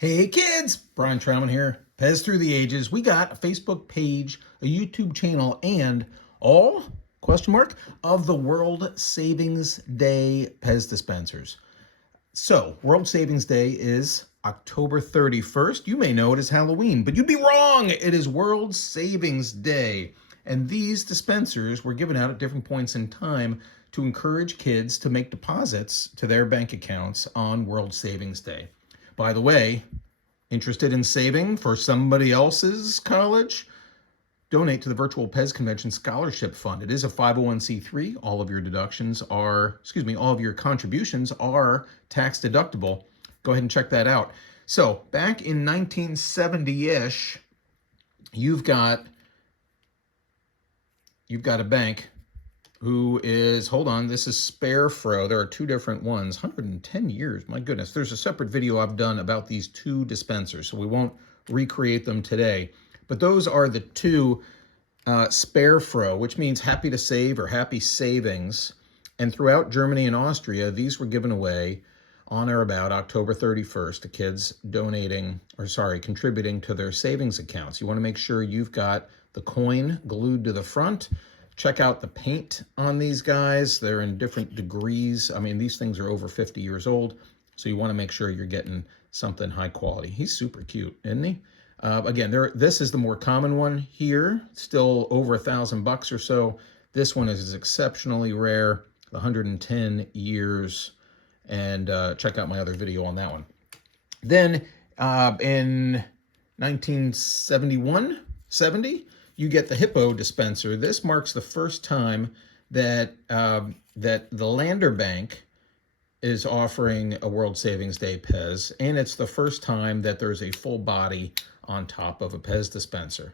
Hey kids, Brian Trauman here. PEZ Through the Ages. We got a Facebook page, a YouTube channel, and all, question mark, of the World Savings Day PEZ dispensers. So, World Savings Day is October 31st. You may know it as Halloween, but you'd be wrong. It is World Savings Day. And these dispensers were given out at different points in time to encourage kids to make deposits to their bank accounts on World Savings Day. By the way, interested in saving for somebody else's college? Donate to the Virtual PEZ Convention Scholarship Fund. It is a 501c3. All of your all of your contributions are tax deductible. Go ahead and check that out. So back in 1970-ish, you've got a bank who is, hold on, this is Sparefroh. There are two different ones, 110 years, my goodness. There's a separate video I've done about these two dispensers, so we won't recreate them today. But those are the two Sparefroh, which means happy to save or happy savings. And throughout Germany and Austria, these were given away on or about October 31st to kids contributing to their savings accounts. You want to make sure you've got the coin glued to the front. Check out the paint on these guys. They're in different degrees. I mean, these things are over 50 years old, so you want to make sure you're getting something high quality. He's super cute, isn't he? Again, this is the more common one here, still over $1,000 or so. This one is exceptionally rare, 110 years, and check out my other video on that one. Then in 1970, you get the Hippo dispenser. This marks the first time that the Lander Bank is offering a World Savings Day PEZ, and it's the first time that there's a full body on top of a PEZ dispenser.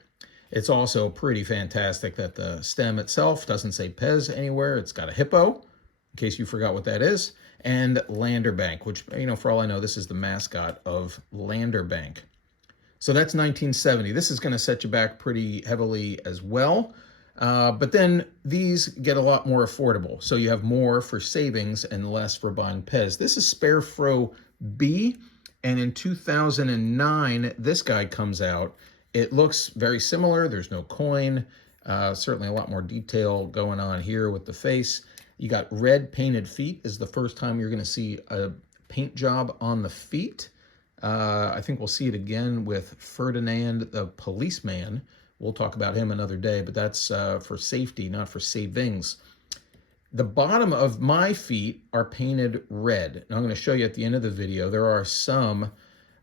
It's also pretty fantastic that the stem itself doesn't say PEZ anywhere. It's got a hippo, in case you forgot what that is, and Lander Bank, which, for all I know, this is the mascot of Lander Bank. So that's 1970. This is going to set you back pretty heavily as well. But then these get a lot more affordable. So you have more for savings and less for buying PEZ. This is Sparefroh B. And in 2009, this guy comes out. It looks very similar. There's no coin. Certainly a lot more detail going on here with the face. You got red painted feet. This is the first time you're going to see a paint job on the feet. I think we'll see it again with Ferdinand the policeman. We'll talk about him another day, but that's for safety, not for savings. The bottom of my feet are painted red. And I'm going to show you at the end of the video. There are some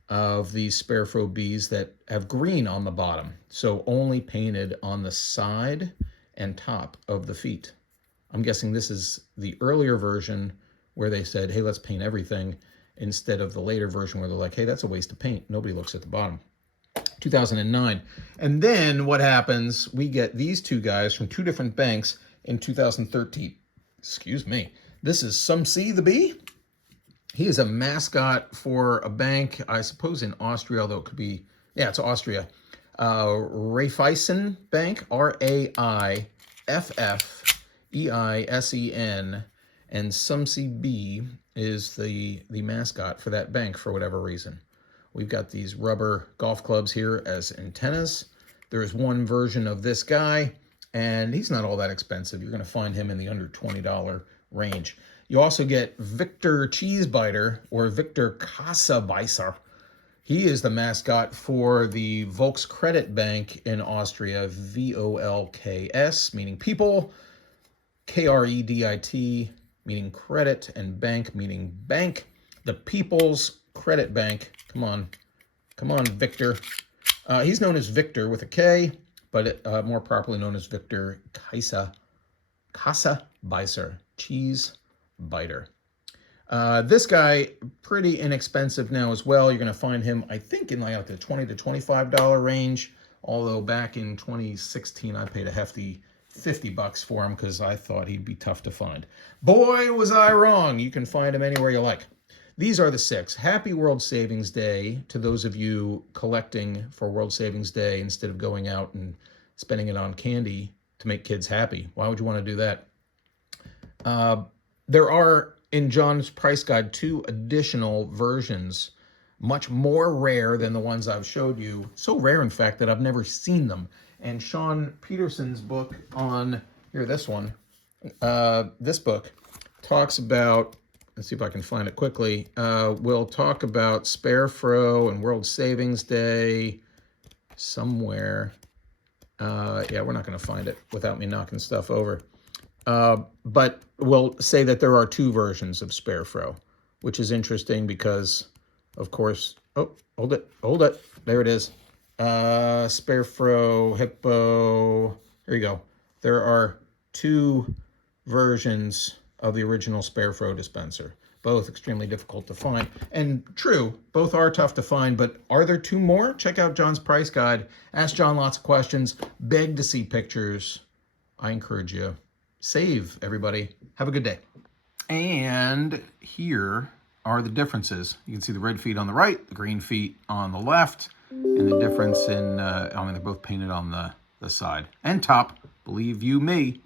of these Sparefroh Bs that have green on the bottom, so only painted on the side and top of the feet. I'm guessing this is the earlier version where they said, hey, let's paint everything, instead of the later version where they're like, hey, that's a waste of paint. Nobody looks at the bottom. 2009. And then what happens, we get these two guys from two different banks in 2013. Excuse me. This is Sumsi the bee. He is a mascot for a bank, I suppose in Austria, although it could be, yeah, it's Austria. Raiffeisen Bank, Raiffeisen, and Sumsi B is the mascot for that bank for whatever reason. We've got these rubber golf clubs here as antennas. There's one version of this guy, and he's not all that expensive. You're going to find him in the under $20 range. You also get Viktor Cheesebiter, or Viktor Kassabeißer. He is the mascot for the Volkscredit Bank in Austria, VOLKS, meaning people, KREDIT, meaning credit, and bank, meaning bank. The People's Credit Bank. Come on, Victor. He's known as Victor with a K, but more properly known as Viktor Kassabeißer, cheese biter. This guy, pretty inexpensive now as well. You're going to find him, I think, in like the $20 to $25 range. Although back in 2016, I paid a hefty $50 for him because I thought he'd be tough to find. Boy, was I wrong. You can find him anywhere you like. These are the six. Happy World Savings Day to those of you collecting for World Savings Day instead of going out and spending it on candy to make kids happy. Why would you want to do that? There are, in John's price guide, two additional versions much more rare than the ones I've showed you. So rare, in fact, that I've never seen them. And Sean Peterson's book on, here, this one, this book talks about, let's see if I can find it quickly. We'll talk about Sparefroh and World Savings Day somewhere. Yeah, we're not going to find it without me knocking stuff over. But we'll say that there are two versions of Sparefroh, which is interesting because, of course, oh, hold it. There it is. Sparefroh, Hippo. Here you go. There are two versions of the original Sparefroh dispenser, both extremely difficult to find. And true, both are tough to find, but are there two more? Check out John's price guide. Ask John lots of questions. Beg to see pictures. I encourage you. Save, everybody. Have a good day. And here are the differences. You can see the red feet on the right, the green feet on the left, and the difference in, they're both painted on the side and top. Believe you me,